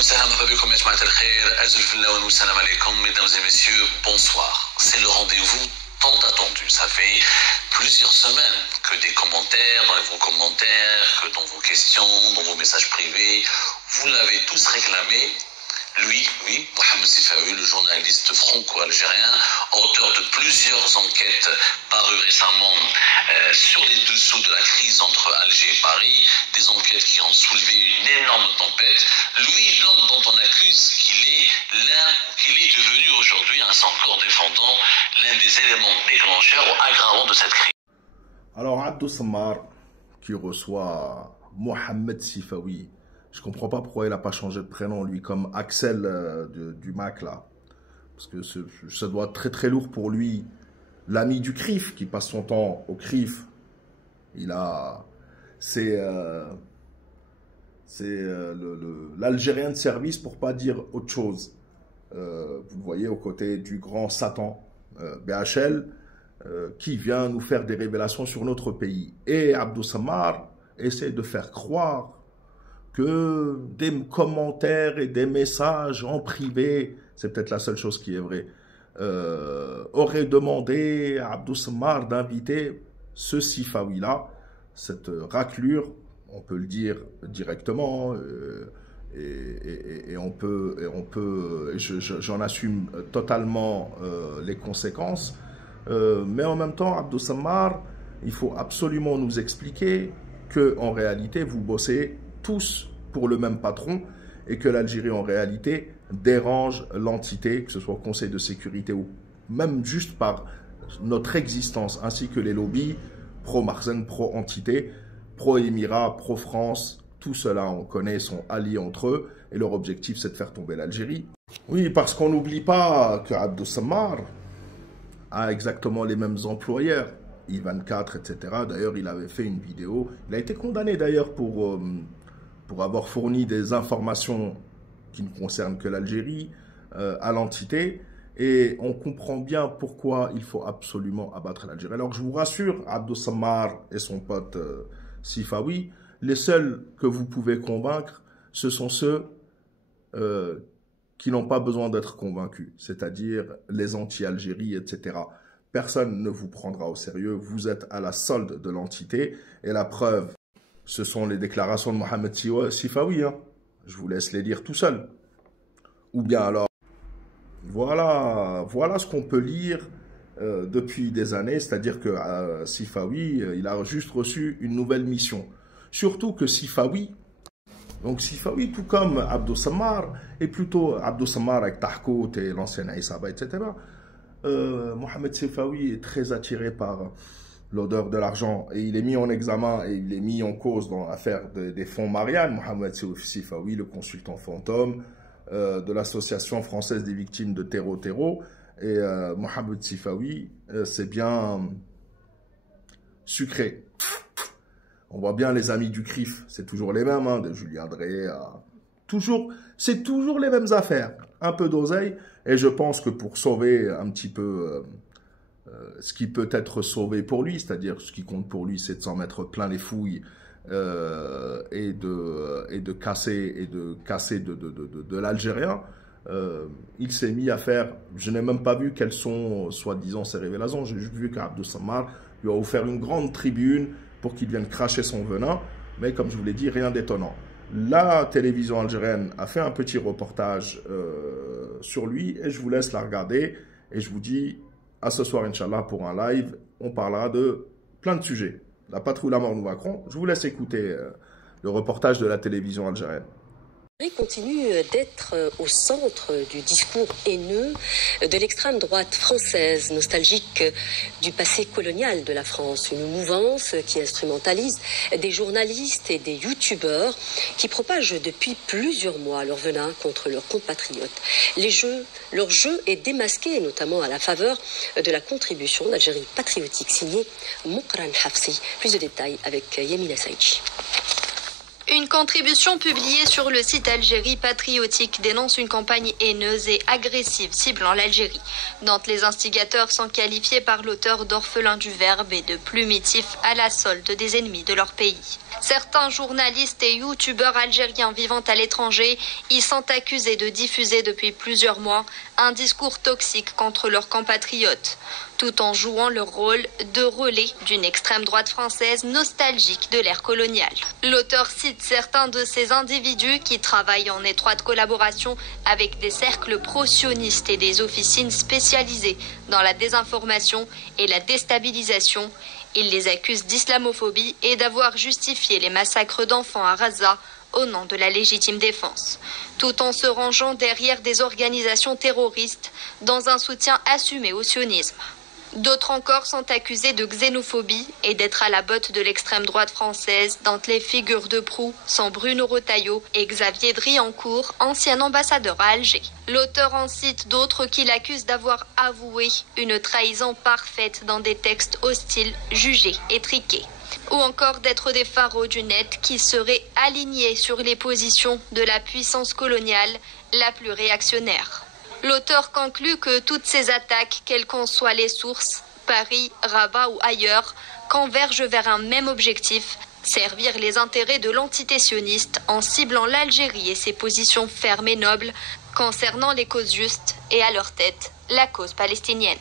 Mesdames et messieurs, bonsoir. C'est le rendez-vous tant attendu. Ça fait plusieurs semaines que des commentaires, dans vos commentaires, que dans vos questions, dans vos messages privés, vous l'avez tous réclamé. Lui, oui, Mohamed Sifawi, le journaliste franco-algérien, auteur de plusieurs enquêtes parues récemment sur les dessous de la crise entre Alger et Paris, des enquêtes qui ont soulevé une énorme tempête. Lui, l'homme dont on accuse qu'il est devenu aujourd'hui un sans-corps défendant l'un des éléments déclencheurs ou aggravants de cette crise. Alors, Abdou Sammar, qui reçoit Mohamed Sifawi, je comprends pas pourquoi il n'a pas changé de prénom, lui, comme Axel du Mac, là. Parce que ça doit être très très lourd pour lui. L'ami du CRIF, qui passe son temps au CRIF, c'est l'Algérien de service, pour pas dire autre chose. Vous le voyez aux côtés du grand Satan, BHL, qui vient nous faire des révélations sur notre pays. Et Abdou Sammar essaie de faire croire que des commentaires et des messages en privé, c'est peut-être la seule chose qui est vraie, auraient demandé à Abdou Sammar d'inviter ce Sifawi-là, cette raclure, on peut le dire directement, et j'en assume totalement les conséquences, mais en même temps, Abdou Sammar, il faut absolument nous expliquer que en réalité, vous bossez tous pour le même patron et que l'Algérie en réalité dérange l'entité, que ce soit au Conseil de sécurité ou même juste par notre existence, ainsi que les lobbies pro-Marzen, pro-entité, pro-Émirat, pro-France, tout cela on connaît, sont alliés entre eux et leur objectif c'est de faire tomber l'Algérie. Oui, parce qu'on n'oublie pas que Abdou Sammar a exactement les mêmes employeurs, I24, etc. D'ailleurs, il avait fait une vidéo. Il a été condamné d'ailleurs pour avoir fourni des informations qui ne concernent que l'Algérie à l'entité. Et on comprend bien pourquoi il faut absolument abattre l'Algérie. Alors, je vous rassure, Abdou Sammar et son pote Sifawi, les seuls que vous pouvez convaincre, ce sont ceux qui n'ont pas besoin d'être convaincus, c'est-à-dire les anti-Algérie, etc. Personne ne vous prendra au sérieux, vous êtes à la solde de l'entité, et la preuve, ce sont les déclarations de Mohamed Sifawi, hein. Je vous laisse les lire tout seul. Ou bien alors, voilà ce qu'on peut lire depuis des années, c'est-à-dire que Sifawi, il a juste reçu une nouvelle mission. Surtout que Sifawi, donc Sifawi, tout comme Abdou Sammar, et plutôt Abdou Sammar avec Tahkout et l'ancien Aïssaba, etc., Mohamed Sifawi est très attiré par l'odeur de l'argent et il est mis en examen et il est mis en cause dans l'affaire des fonds Marianne. Mohamed Sifawi, le consultant fantôme de l'association française des victimes de Terreau. Et Mohamed Sifawi, c'est bien sucré. On voit bien les amis du CRIF, c'est toujours les mêmes, hein, de Julien Drey, c'est toujours les mêmes affaires. Un peu d'oseille, et je pense que pour sauver un petit peu ce qui peut être sauvé pour lui, c'est-à-dire ce qui compte pour lui, c'est de s'en mettre plein les fouilles et de casser de l'Algérien. Il s'est mis à faire, je n'ai même pas vu quelles sont soi-disant ses révélations, j'ai juste vu qu'Abdou Sammar lui a offert une grande tribune pour qu'il vienne cracher son venin, mais comme je vous l'ai dit, rien d'étonnant. La télévision algérienne a fait un petit reportage sur lui et je vous laisse la regarder et je vous dis à ce soir, Inch'Allah, pour un live, on parlera de plein de sujets. La patrie ou la mort, nous vaincrons. Je vous laisse écouter le reportage de la télévision algérienne. Continue d'être au centre du discours haineux de l'extrême droite française, nostalgique du passé colonial de la France. Une mouvance qui instrumentalise des journalistes et des youtubeurs qui propagent depuis plusieurs mois leur venin contre leurs compatriotes. Leur jeu est démasqué, notamment à la faveur de la contribution d'Algérie patriotique signée Moukran Hafsi. Plus de détails avec Yamina Saïchi. Une contribution publiée sur le site Algérie Patriotique dénonce une campagne haineuse et agressive ciblant l'Algérie, dont les instigateurs sont qualifiés par l'auteur d'orphelins du verbe et de plumitifs à la solde des ennemis de leur pays. Certains journalistes et youtubeurs algériens vivant à l'étranger y sont accusés de diffuser depuis plusieurs mois un discours toxique contre leurs compatriotes, tout en jouant leur rôle de relais d'une extrême droite française nostalgique de l'ère coloniale. L'auteur cite certains de ces individus qui travaillent en étroite collaboration avec des cercles pro-sionistes et des officines spécialisées dans la désinformation et la déstabilisation. Il les accuse d'islamophobie et d'avoir justifié les massacres d'enfants à Gaza au nom de la légitime défense, tout en se rangeant derrière des organisations terroristes dans un soutien assumé au sionisme. D'autres encore sont accusés de xénophobie et d'être à la botte de l'extrême droite française, dont les figures de proue sont Bruno Retailleau et Xavier Driancourt, ancien ambassadeur à Alger. L'auteur en cite d'autres qui l'accusent d'avoir avoué une trahison parfaite dans des textes hostiles, jugés et triqués, ou encore d'être des pharaons du net qui seraient alignés sur les positions de la puissance coloniale la plus réactionnaire. L'auteur conclut que toutes ces attaques, quelles qu'en soient les sources, Paris, Rabat ou ailleurs, convergent vers un même objectif, servir les intérêts de l'entité sioniste en ciblant l'Algérie et ses positions fermes et nobles concernant les causes justes et à leur tête, la cause palestinienne.